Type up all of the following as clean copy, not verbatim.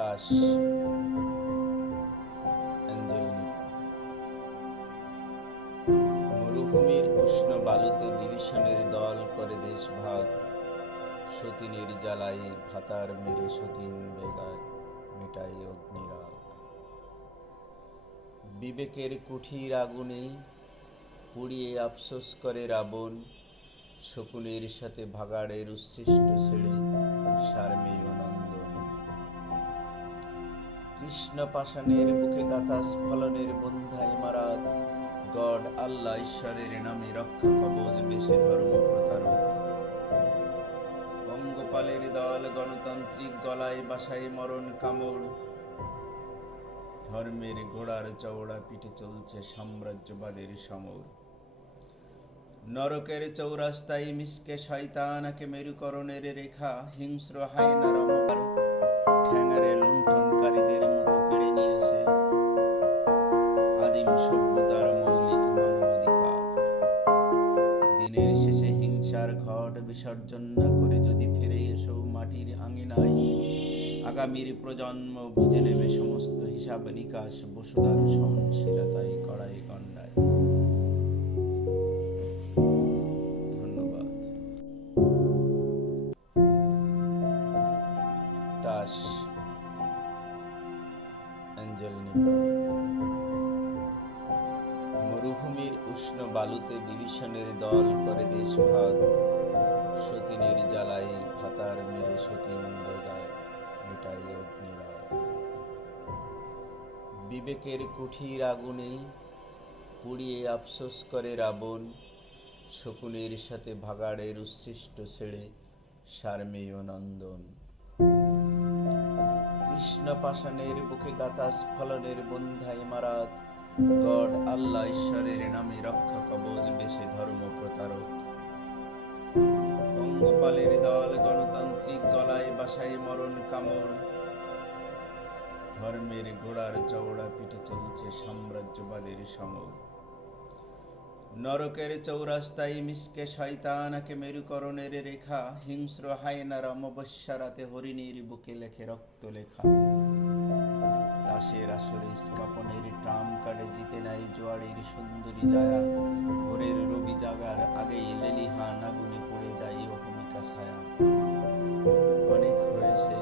Das Angel Nipa. মরুভূমির উষ্ণ বালুতে বিভীষণের দল করে দেশ ভাগ, সতীনের জ্বালাই ভাতার মেরে সতীন বেগায় মেটাই অগ্নিরাগ। বিবেকের কুঠির আগুনে পুড়িয়ে আফসোস করে রাবণ, শকুনের সাথে ভাগাড়ের উচ্ছিষ্ট ছেড়ে সারমেয় নন্দন। কৃষ্ণ পাষাণের বুকে গাথা স্ফলনের বন্ধায় মারাত, গড আল্লাহ ঈশ্বরের নামে রক্ষা কবচ বেশে ধর্ম প্রতারক। পঙ্গপালের দল গণতান্ত্রিক গলায় বাসায় মরণ কামড়, ধর্মের ঘোড়ার চওড়া পিঠে চলছে সাম্রাজ্যবাদের সমর। নরকের চৌরাস্তায় মিশকে শয়তানকে মেরুকরণের রেখা, হিংস্র হায়নার অমর ঠ্যাঙারে লুণ্ঠনকারীদের মতো কেড়ে নিয়েছে আদিম সভ্যতার মৌলিক মানবাধিকার। দিনের শেষে হিংসার ঘট বিসর্জন না করে যদি ফিরে এসো মাটির আঙিনায়, আগামীর প্রজন্ম বুঝে নেবে সমস্ত হিসাব নিকাশ বসুধার সহনশীলতায় কড়াই গণ্ডায়। ধন্যবাদ। দাস অ্যাঞ্জেল নিপা। মরুভূমির উষ্ণ বালুতে বিভীষণের দল করে দেশ ভাগ, সতীনের জ্বালাই ভাতার মেরে সতীন বেগায় মেটাই অগ্নিরাগ। বিবেকের কুঠির আগুনে পুড়িয়ে আফসোস করে রাবণ, শকুনের সাথে ভাগাড়ের উচ্ছিষ্ট ছেড়ে সারমেয় নন্দন। কৃষ্ণ পাষাণের বুকে গাথা স্ফলনের বন্ধায় মারাত, গড আল্লাহ ঈশ্বরের নামে রক্ষা কবচ বেশে ধর্ম প্রতারক। পঙ্গপালের দল গণতান্ত্রিক গলায় বাসায় মরণ কামড়, ধর্মের ঘোড়ার চওড়া পিঠে চলছে সাম্রাজ্যবাদের সমর। নরকের চৌরাস্তায় মিশকে শয়তানকে মেরুকরণের রেখা, হিংস্র হায়নার অমাবস্যা রাতে হরিণীর বুকে লেখে রক্ত লেখা। তাসের আসরে স্কাপনের ট্রাম কার্ডে জিতে নাই জোয়ারের সুন্দরী জায়া, ভোরের রবি জাগার আগেই লেলিহান আগুনে পড়ে যায় অহমিকা ছায়া। অনেক হয়েছে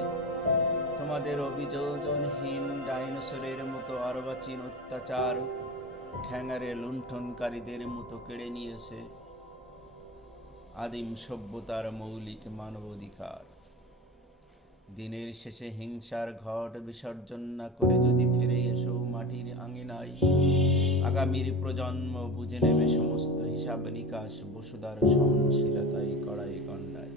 তোমাদের অভিযোজনহীন ডাইনোসরের মতো আরবাচীন অত্যাচার, ঠ্যাঙারে লুণ্ঠনকারীদের মতো কেড়ে নিয়েছে আদিম সভ্যতার মৌলিক মানবাধিকার। দিনের শেষে হিংসার ঘট বিসর্জন না করে যদি ফিরে এসো মাটির আঙিনায়, আগামীর প্রজন্ম বুঝে নেবে সমস্ত হিসাব নিকাশ বসুধার সহনশীলতায় কড়াই গণ্ডায়।